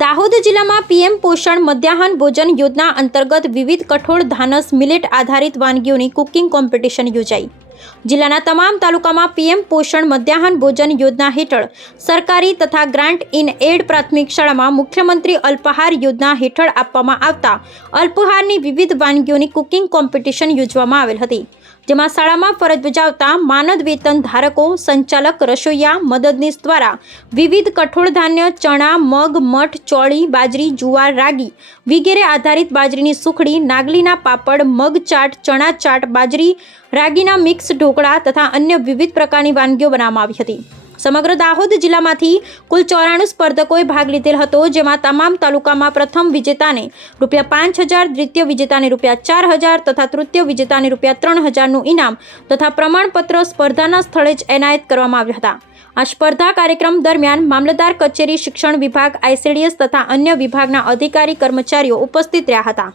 દાહોદ જિલ્લામાં પીએમ પોષણ મધ્યાહન ભોજન યોજના અંતર્ગત વિવિધ કઠોળ ધાનસ મિલેટ આધારિત વાનગીઓની કુકિંગ કોમ્પિટિશન યોજાઈ। જિલ્લાના તમામ તાલુકામાં પીએમ પોષણ મધ્યાહન ભોજન યોજના હેઠળ સરકારી તથા ગ્રાન્ટ ઇન એડ પ્રાથમિક શાળામાં મુખ્યમંત્રી અલ્પાહાર યોજના હેઠળ આપવામાં આવતા અલ્પાહારની વિવિધ વાનગીઓની કુકિંગ કોમ્પિટિશન યોજવામાં આવેલ હતી, જેમાં શાળામાં ફરજ બજાવતા માનદ વેતન ધારકો, સંચાલક, રસોઈયા, મદદનીશ દ્વારા વિવિધ કઠોળ ધાન્ય, ચણા, મગ, મઠ, ચોળી, બાજરી, જુવાર, રાગી વગેરે આધારિત બાજરીની સુખડી, નાગલીના પાપડ, મગ ચાટ, ચણા ચાટ, બાજરી, રાગીના મિક્સ ઢોકળા તથા અન્ય વિવિધ પ્રકારની વાનગીઓ બનાવવામાં આવી હતી। સમગ્ર દાહોદ જિલ્લામાંથી કુલ 94 સ્પર્ધકોએ ભાગ લીધેલ હતો, જેમાં તમામ તાલુકામાં પ્રથમ વિજેતાને ₹5,000, દ્વિતીય વિજેતાને ₹4,000 તથા તૃતીય વિજેતાને ₹3,000નું ઇનામ તથા પ્રમાણપત્ર સ્પર્ધાના સ્થળે જ એનાયત કરવામાં આવ્યા હતા। આ સ્પર્ધા કાર્યક્રમ દરમિયાન મામલતદાર કચેરી, શિક્ષણ વિભાગ, ICDS તથા અન્ય વિભાગના અધિકારી કર્મચારીઓ ઉપસ્થિત રહ્યા હતા।